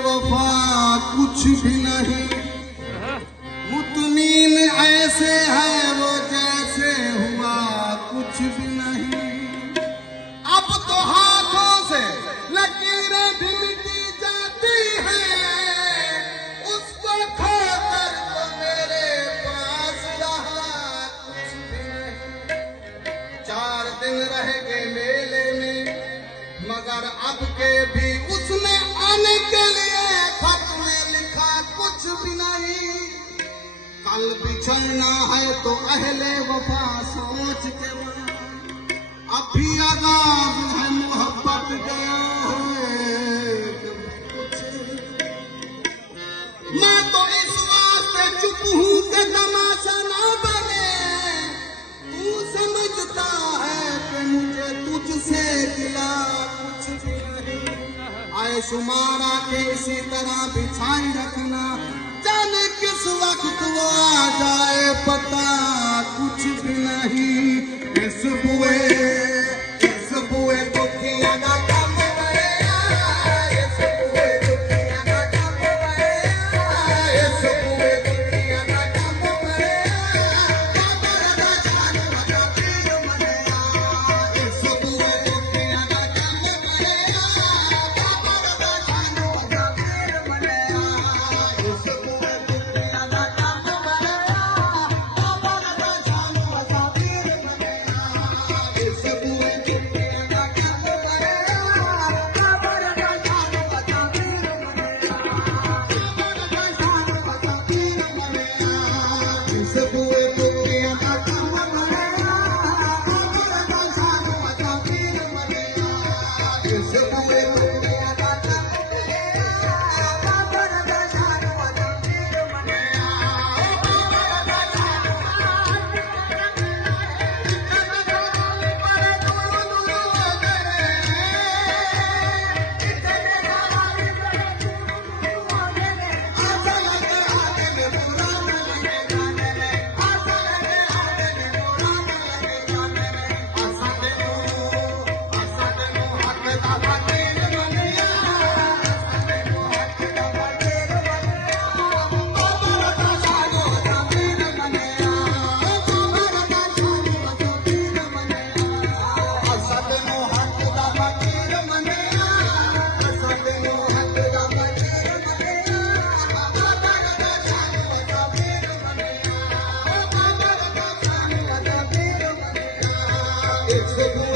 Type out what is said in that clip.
बेवफा कुछ भी नहीं, मुतमीन ऐसे है वो जैसे हुआ कुछ भी नहीं। अब तो हाथों से लकीरें भी मिटी जाती हैं, उसको खोकर तो मेरे पास रहा कुछ भी नहीं। 4 दिन रह गए मेले में, मगर अब के भी उसने आने के लिए खत में लिखा कुछ भी नहीं। कल बिछड़ना है तो अहले वफा सोच के वहाँ, अभी आगाज है मोहब्बत गया है। मैं तो इस वास्ते चुप हूँ कि तमाशा ना बने, तू समझता है कि मुझे तुझसे गिला कुछ भी नहीं। आए शुमारा के इसी तरह बिछाई रखना, जाने किस वक्त वो आ जाए पता कुछ भी नहीं। इस बुए दुखिया का कम गया, इस बुए दुखिया का कम गया, इस बुए दुखिया का कम गया। बाबर दा जान बचा पीर मनिया, इस बुए दुखिया का कम गया, बाबर दा जान बचा पीर मनिया, इस बुए दुखिया का कम गया, बाबर दा जान बचा पीर मनिया, इस बुए दुखिया का कम गया, बाबर दा जान बचा पीर मनिया, बाबर दा जान बचा पीर मनिया, इस बुए दुखिया का कम गया, बाबर दा जान बचा पीर मनिया, इस बुए दुखिया का कम गया, बाबर दा जान बचा पीर मनिया, बाबर दा जान it's the